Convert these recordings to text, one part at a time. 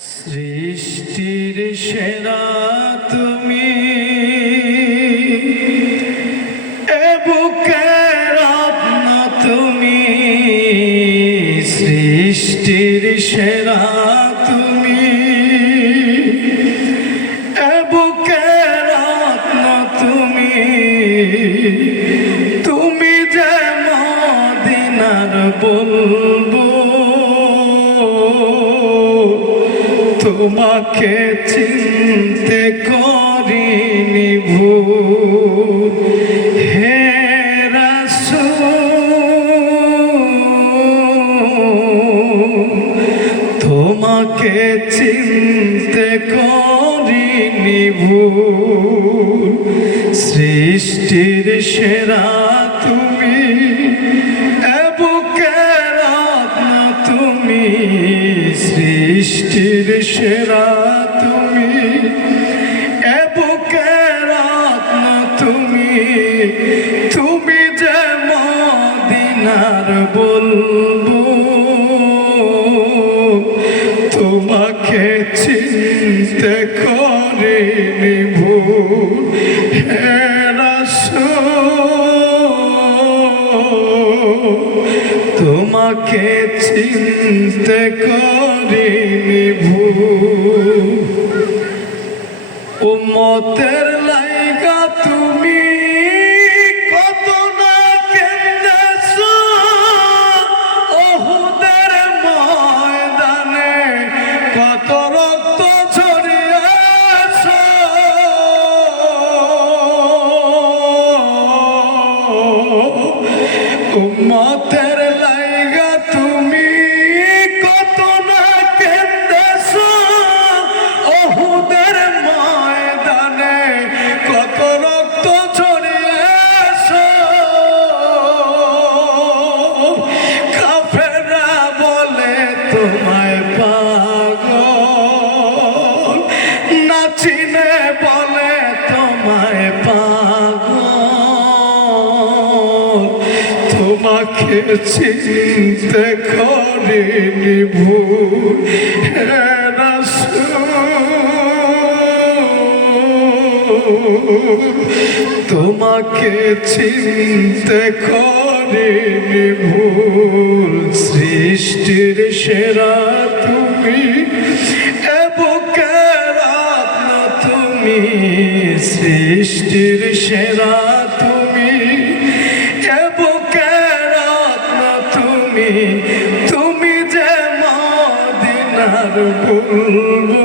সৃষ্টির সেরা তুমি, এ বুকের রত্ন তুমি। সৃষ্টির সেরা তুমি, এ বুকের রত্ন তুমি। তুমি যে মদিনার বলবো, তোমাকে চিনতে করিনি ভুল। হে রাসূল, তোমাকে চিনতে করিনি ভুল। সৃষ্টির সেরা তুমি, এ বুকের রত্ন তুমি। সৃষ্টির সেরা তুমি, এ বুকের রত্ন তুমি। তুমি যে মদিনার বলবো, তোমাকে চিনতে করিনি ভুল। হে তোমাকে চিনতে করিনি ভুল। উম্মতের লাইগা তুমি কত না কেঁদেছো, উহুদের ময়দানে কত রক্ত ঝরিয়েছো। উম্মতের লাইগা তুমি কত না কেঁদেছো, উহুদের ময়দানে কত রক্ত ঝরিয়েছো। কাফেররা বলে তোমায় পাগল, না চিনে বলে তোমায় পাগল। তোমাকে চিনতে করিনি ভুল। হে রাসূল, তোমাকে চিনতে করিনি ভুল। সৃষ্টির সেরা তুমি, এ বুকের রত্ন তুমি। সৃষ্টির সেরা তুমি, এ বুকের রত্ন তুমি। তুমি যে মদিনার বলবো,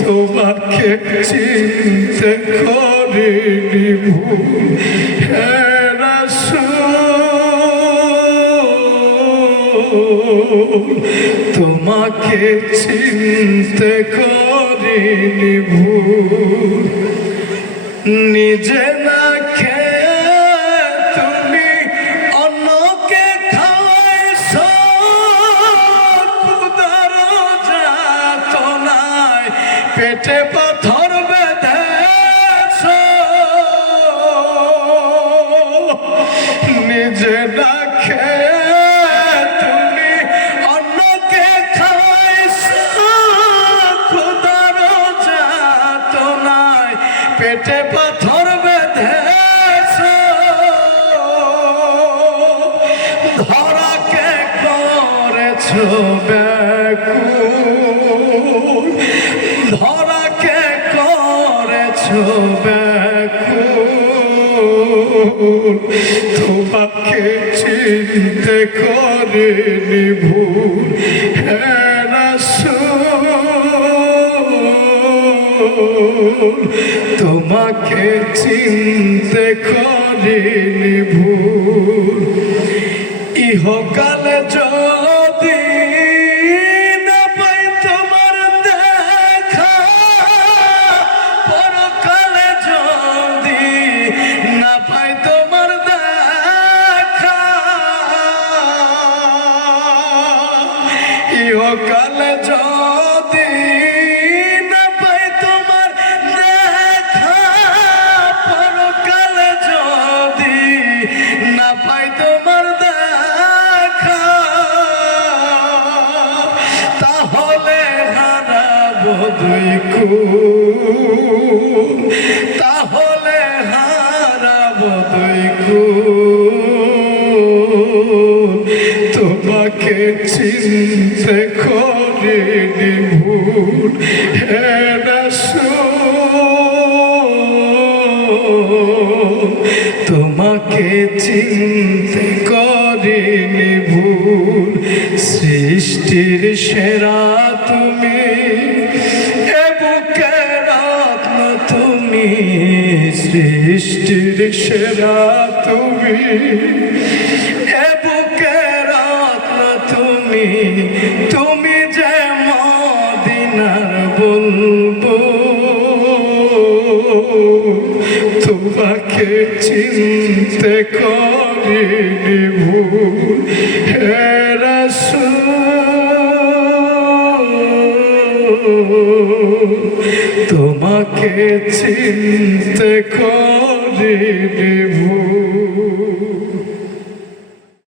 তোমাকে চিনতে করিনি ভুল। হে রাসূল, তোমাকে চিনতে করিনি ভুল। নিজে না খেয়ে তুমি অন্যকে খাওয়াইছো, ক্ষুধার যাতনায় পেটে পাথর বেঁধেছো। নিজে না খেয়ে তুমি অন্যকে খাওয়াইছো, ক্ষুধার যাতনায় পেটে পাথর বেঁধেছো। ধরাকে করেছো ব্যাকুল, ধরাকে করেছো ব্যাকুল। তোমাকে চিনতে করিনি ভুল। হে রাসূল, তোমাকে চিনতে করিনি ভুল। ইহকালে যদি না পাই তোমার দেখা, পরকালে যদি না পাই তোমার দেখা। ইহকালে যদি না পাই তোমার দেখা, পরকালে যদি না পাই তোমার দেখা। দুই কুল, তাহলে হারাবো দুই কুল। তোমাকে চিনতে করিনি ভুল হে রাসূল, তোমাকে চিনতে করিনি ভুল। সৃষ্টির সেরা তুমি, এ বুকের রত্ন তুমি, সৃষ্টির সেরা তুমি, এ বুকের রত্ন তুমি, তুমি যে মদিনার বুলবুল। তোমাকে চিনতে করিনি ভুল হে রাসূল, তোমাকে চিনতে করিনি ভুল।